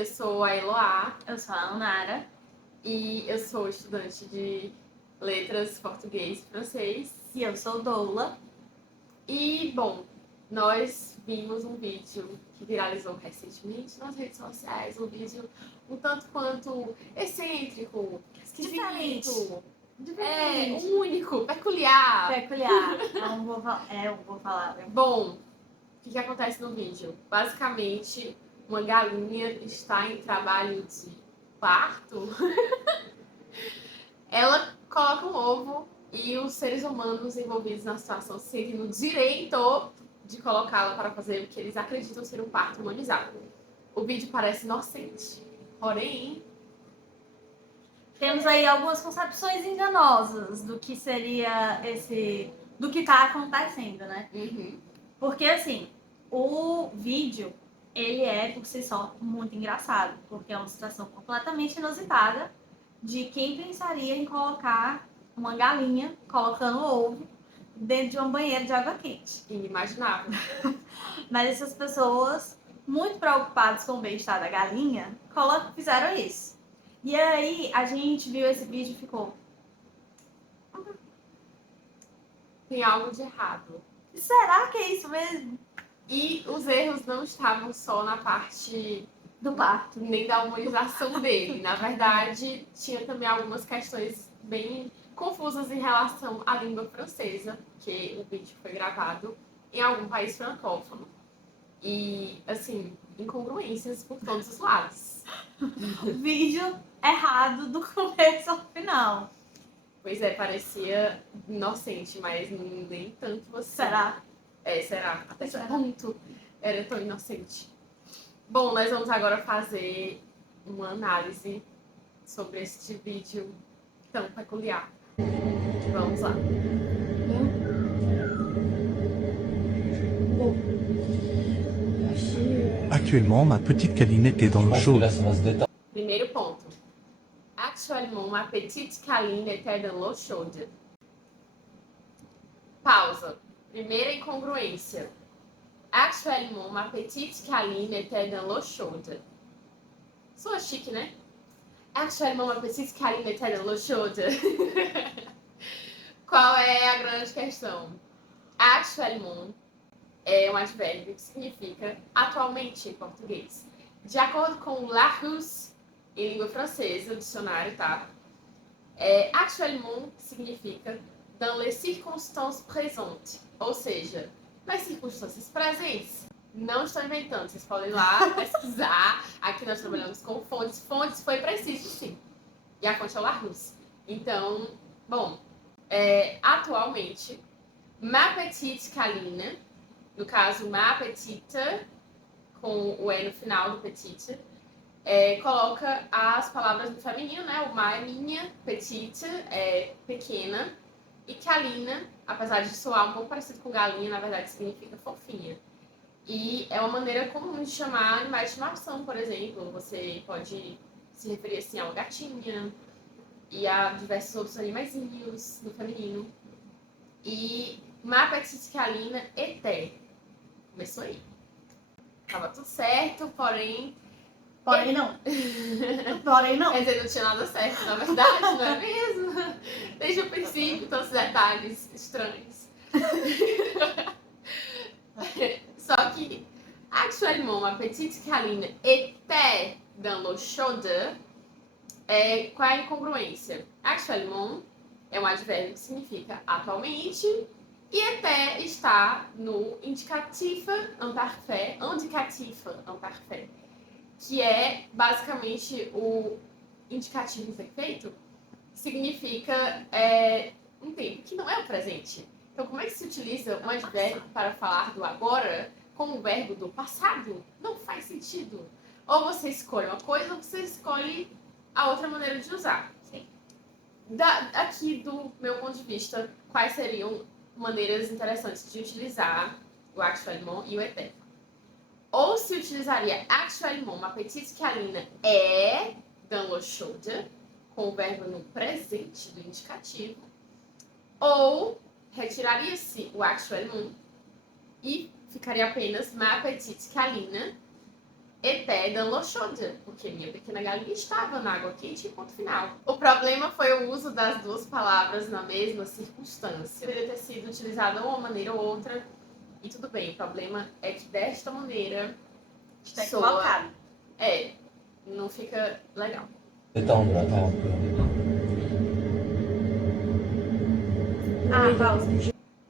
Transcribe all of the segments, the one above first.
Eu sou a Eloá. Eu sou a Anara. E eu sou estudante de letras, português e francês. E eu sou Doula. E, bom, nós vimos um vídeo que viralizou recentemente nas redes sociais. Um vídeo um tanto quanto excêntrico, esquisito. Diferente. Único, peculiar. Eu vou falar. Bom, o que acontece no vídeo? Basicamente, uma galinha está em trabalho de parto. Ela coloca um ovo e os seres humanos envolvidos na situação se sentem no direito de colocá-la para fazer o que eles acreditam ser um parto humanizado. O vídeo parece inocente, porém... Temos aí algumas concepções enganosas do que seria do que tá acontecendo, né? Uhum. Porque, assim, o vídeo, ele é, por si só, muito engraçado. Porque é uma situação completamente inusitada de quem pensaria em colocar uma galinha colocando ovo dentro de uma banheira de água quente. Inimaginável. Mas essas pessoas, muito preocupadas com o bem-estar da galinha, fizeram isso. E aí, a gente viu esse vídeo e ficou... Tem algo de errado. Será que é isso mesmo? E os erros não estavam só na parte do parto, nem da humanização dele. Na verdade, tinha também algumas questões bem confusas em relação à língua francesa, que o vídeo foi gravado em algum país francófono. E, assim, incongruências por todos os lados. Vídeo errado do começo ao final. Pois é, parecia inocente, mas nem tanto assim. Será? Será. Até que ponto era tão inocente. Bom, nós vamos agora fazer uma análise sobre este vídeo tão peculiar. Vamos lá. Actuellement, ma petite câlinette est dans l'eau chaude. Primeiro ponto. Actuellement, ma petite câline était dans l'eau chaude. Pausa. Primeira incongruência. Actuellement, ma petite câline était dans l'eau chaude. Soa chique, né? Actuellement, ma petite câline était dans l'eau chaude. Qual é a grande questão? Actuellement é um advérbio que significa atualmente em português. De acordo com Larousse, em língua francesa, o dicionário, tá? Actuellement significa dans les circonstances présentes, ou seja, nas circunstâncias presentes. Não estou inventando, vocês podem ir lá pesquisar. Aqui nós trabalhamos com fontes. Fontes foi preciso, sim. E a fonte é o Larousse. Então, bom, atualmente, ma petite câline, no caso, ma petite, com o E no final do petite, coloca as palavras no feminino, né? O ma é minha, petite é pequena, e câline, apesar de soar um pouco parecido com galinha, na verdade significa fofinha. E é uma maneira comum de chamar animais de estimação, por exemplo. Você pode se referir assim a uma gatinha e a diversos outros animaizinhos no feminino. E ma petite câline était. Começou aí. Tava tudo certo, porém... Porém não. Porém não. Quer dizer, não tinha nada certo, na verdade, não é mesmo? Desde o princípio, todos os detalhes estranhos. Só que, actuellement, ma petite câline était dans l'eau chaude. Qual é a incongruência? Actuellement é um advérbio que significa atualmente e até está no indicatif imparfait, que é basicamente o indicativo imperfeito, significa um tempo que não é o presente. Então, como é que se utiliza um advérbio para falar do agora com o verbo do passado? Não faz sentido. Ou você escolhe uma coisa ou você escolhe a outra maneira de usar. Sim. Aqui, do meu ponto de vista, quais seriam maneiras interessantes de utilizar o actuellement e o était? Ou se utilizaria actuellement, ma petite câline est dans l'eau chaude, com o verbo no presente do indicativo, ou retiraria-se o actuellement e ficaria apenas ma petite câline Até dans l'eau chaude, porque minha pequena galinha estava na água quente e ponto final. O problema foi o uso das duas palavras na mesma circunstância. Poderia ter sido utilizado de uma maneira ou outra, e tudo bem. O problema é que desta maneira Está soa... equivocado. Não fica legal. Pausa.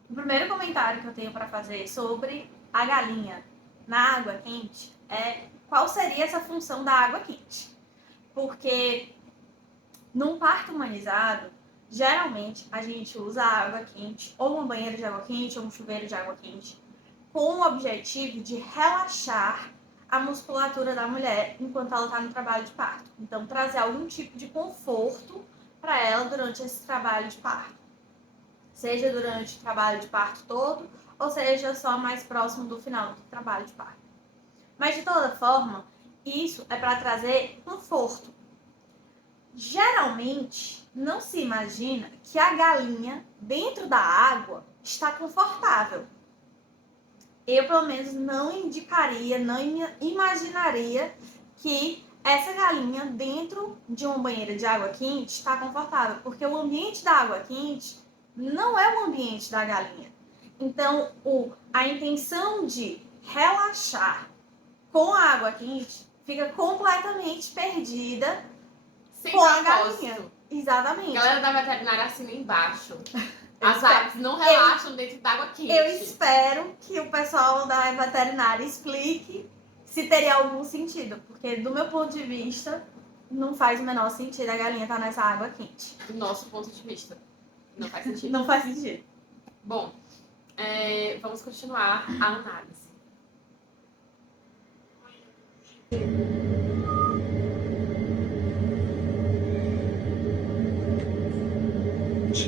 O primeiro comentário que eu tenho para fazer sobre a galinha na água quente é qual seria essa função da água quente. Porque num parto humanizado, geralmente a gente usa a água quente, ou uma banheira de água quente, ou um chuveiro de água quente, com o objetivo de relaxar a musculatura da mulher enquanto ela está no trabalho de parto. Então, trazer algum tipo de conforto para ela durante esse trabalho de parto. Seja durante o trabalho de parto todo, ou seja só mais próximo do final do trabalho de parto. Mas, de toda forma, isso é para trazer conforto. Geralmente, não se imagina que a galinha dentro da água está confortável. Eu, pelo menos, não indicaria, não imaginaria que essa galinha dentro de uma banheira de água quente está confortável, porque o ambiente da água quente não é o ambiente da galinha. Então, a intenção de relaxar com a água quente fica completamente perdida Sem com a propósito. galinha. Exatamente. Galera da veterinária assina embaixo. As aves não relaxam dentro d'água quente. Eu espero que o pessoal da veterinária explique se teria algum sentido, porque do meu ponto de vista não faz o menor sentido a galinha estar nessa água quente. Do nosso ponto de vista, não faz sentido. Não faz sentido. Bom, vamos continuar a análise.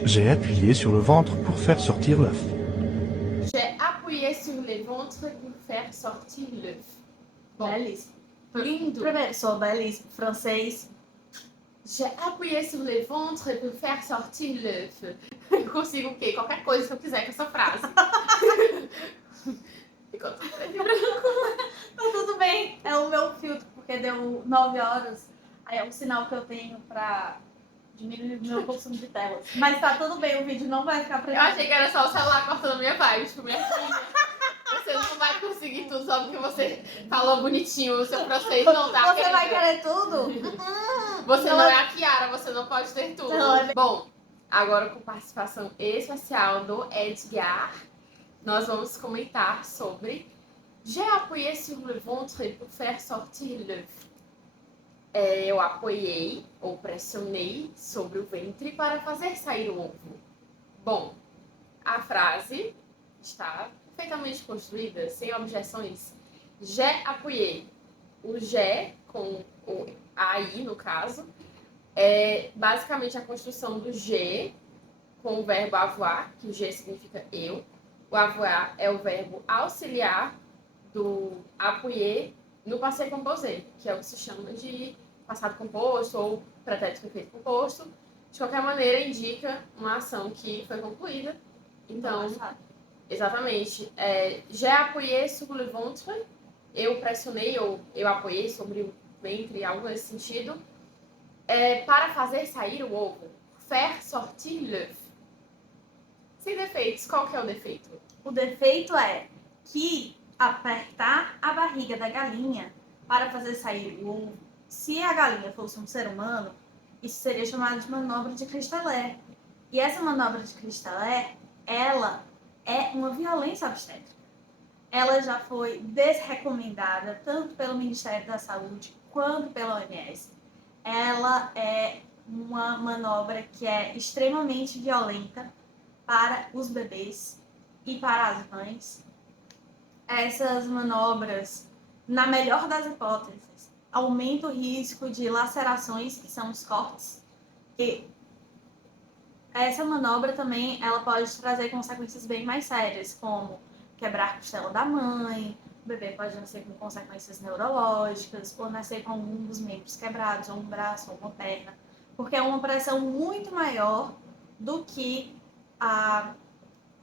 J'ai appuyé sur le ventre pour faire sortir l'œuf. J'ai appuyé sur le ventre pour faire sortir l'œuf. Bom, Belíssimo. lindo. Primeiro, sou belíssimo. Francês. J'ai appuyé sur le ventre pour faire sortir l'œuf. Eu consigo o quê? Qualquer coisa que eu quiser com essa frase. Ficou tudo preto e branco. Tá tudo bem. É o meu filtro, porque deu 9 horas. Aí é um sinal que eu tenho pra diminuir o meu consumo de telas. Mas tá tudo bem, o vídeo não vai ficar preto. Eu achei que era só o celular cortando minha vibe. Tipo, minha filha, você não vai conseguir tudo só porque você falou bonitinho. O seu francês não tá Você vai querer tudo? Você não é a Kiara, você não pode ter tudo. Não. Bom, agora com participação especial do Edgar, nós vamos comentar sobre J'ai appuyé sur le ventre pour faire sortir l'œuf. Eu apoiei ou pressionei sobre o ventre para fazer sair o ovo. Bom, a frase está perfeitamente construída, sem objeções. J'ai appuyé. O j'ai, com o AI no caso, é basicamente a construção do j'ai com o verbo avoir, que o j'ai significa eu. O avoir é o verbo auxiliar do appuyer no passé composé, que é o que se chama de passado composto ou pretérito perfeito composto. De qualquer maneira, indica uma ação que foi concluída. Então, exatamente. J'ai appuyé sur le ventre. Eu pressionei ou eu apoiei sobre o ventre, algo nesse sentido. Para fazer sair o ovo. Faire sortir l'œuf. Sem defeitos. Qual que é o defeito? O defeito é que apertar a barriga da galinha para fazer sair o ovo, se a galinha fosse um ser humano, isso seria chamado de manobra de Christeler. E essa manobra de Christeler, ela é uma violência obstétrica. Ela já foi desrecomendada tanto pelo Ministério da Saúde quanto pela OMS. Ela é uma manobra que é extremamente violenta para os bebês e para as mães. Essas manobras, na melhor das hipóteses, aumentam o risco de lacerações, que são os cortes. E essa manobra também ela pode trazer consequências bem mais sérias, como quebrar a costela da mãe, o bebê pode nascer com consequências neurológicas, ou nascer com algum dos membros quebrados, ou um braço, ou uma perna, porque é uma pressão muito maior do que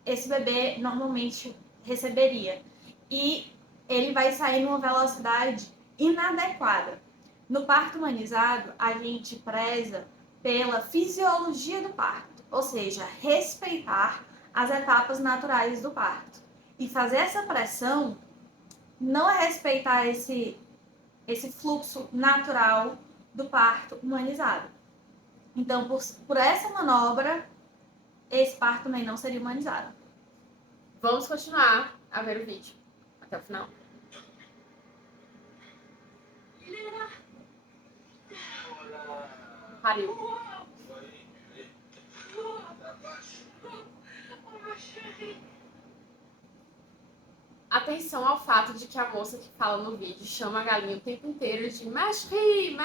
esse bebê normalmente receberia. E ele vai sair numa velocidade inadequada. No parto humanizado, a gente preza pela fisiologia do parto, ou seja, respeitar as etapas naturais do parto. E fazer essa pressão não é respeitar esse fluxo natural do parto humanizado. Então, por essa manobra, esse parto também não seria humanizado. Vamos continuar a ver o vídeo até o final. Pariu. Atenção ao fato de que a moça que fala no vídeo chama a galinha o tempo inteiro de Machri,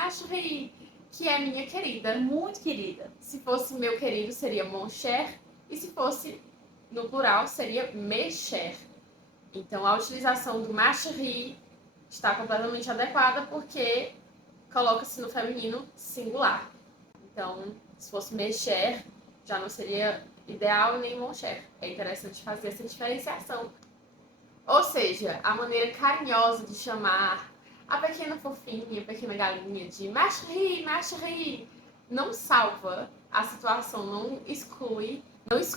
que é minha querida. Muito querida. Se fosse meu querido, seria mon cher, e se fosse no plural, seria mes cher. Então, a utilização do Machri está completamente adequada porque coloca-se no feminino singular. Então, se fosse mes cher, já não seria ideal nem mon cher. É interessante fazer essa diferenciação. Ou seja, a maneira carinhosa de chamar a pequena fofinha, a pequena galinha de Machri, não salva a situação, não exclui os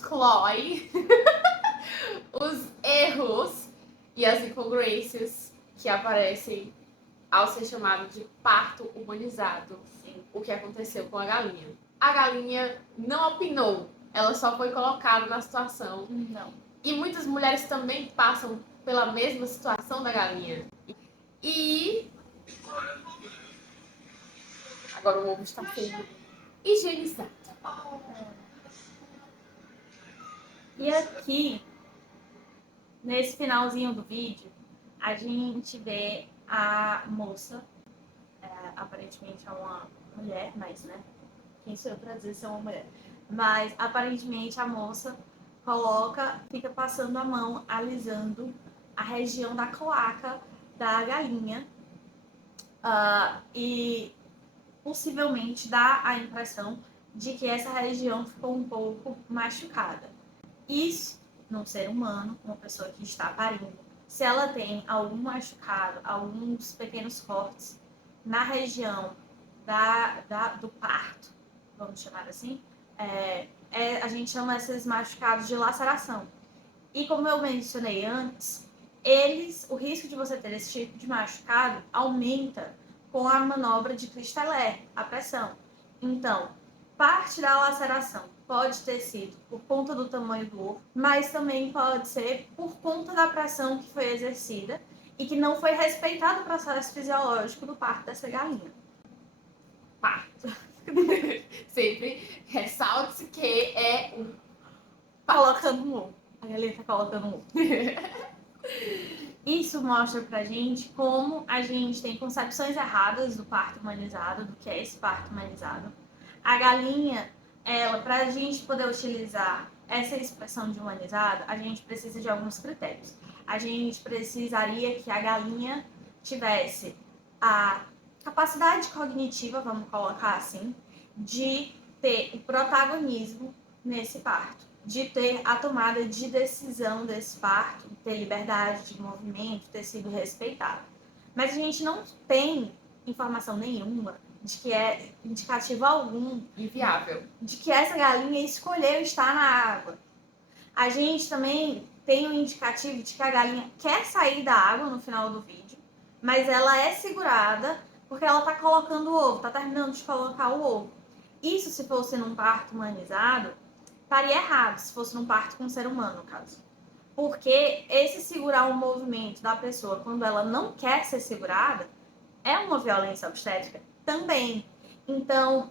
erros e as incongruências que aparecem ao ser chamado de parto humanizado. Sim. O que aconteceu com a galinha. A galinha não opinou, ela só foi colocada na situação. Não. E muitas mulheres também passam pela mesma situação da galinha. E agora o ovo está sendo higienizado. E aqui, nesse finalzinho do vídeo, a gente vê a moça, aparentemente é uma mulher, mas, né? Quem sou eu pra dizer se é uma mulher? Mas, aparentemente, a moça fica passando a mão, alisando a região da cloaca da galinha e possivelmente dá a impressão de que essa região ficou um pouco machucada. Isso, num ser humano, uma pessoa que está parindo, se ela tem algum machucado, alguns pequenos cortes na região do parto, vamos chamar assim, a gente chama esses machucados de laceração. E como eu mencionei antes, o risco de você ter esse tipo de machucado aumenta com a manobra de Christeller, a pressão. Então, parte da laceração pode ter sido por conta do tamanho do ovo, mas também pode ser por conta da pressão que foi exercida e que não foi respeitado o processo fisiológico do parto dessa galinha. Parto. Sempre ressalte-se que é um colocando um ovo. A galinha tá colocando um ovo. Isso mostra pra gente como a gente tem concepções erradas do parto humanizado, do que é esse parto humanizado. A galinha, pra gente poder utilizar essa expressão de humanizado, a gente precisa de alguns critérios. A gente precisaria que a galinha tivesse a capacidade cognitiva, vamos colocar assim, de ter o protagonismo nesse parto, de ter a tomada de decisão desse parto, ter liberdade de movimento, ter sido respeitado. Mas a gente não tem informação nenhuma de que é indicativo algum inviável de que essa galinha escolheu estar na água. A gente também tem um indicativo de que a galinha quer sair da água no final do vídeo, mas ela é segurada porque ela está colocando o ovo, está terminando de colocar o ovo. Isso, se fosse num parto humanizado, estaria errado, se fosse num parto com um ser humano, no caso. Porque esse segurar o movimento da pessoa quando ela não quer ser segurada é uma violência obstétrica também. Então,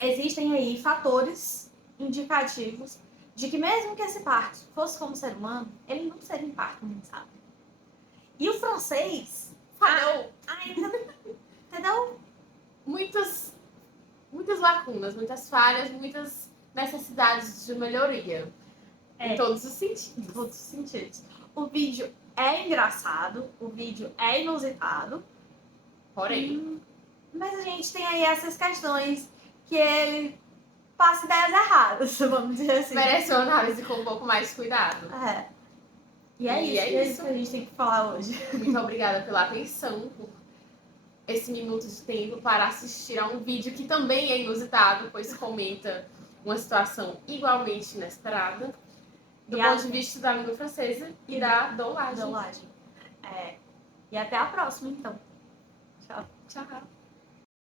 existem aí fatores indicativos de que mesmo que esse parto fosse como ser humano, ele não seria um parto humanizado. E o francês falhou ainda, entendeu? Muitas lacunas, muitas falhas, muitas necessidades de melhoria. Em todos os sentidos. Em todos os sentidos. O vídeo é engraçado, o vídeo é inusitado. Porém. Mas a gente tem aí essas questões que ele passa ideias erradas, vamos dizer assim. Merece uma análise com um pouco mais de cuidado. E é isso que a gente tem que falar hoje. Muito obrigada pela atenção, por esse minuto de tempo para assistir a um vídeo que também é inusitado, pois comenta uma situação igualmente inesperada, do ponto de vista da língua francesa e da doulagem. E até a próxima, então. Tchau. Tchau.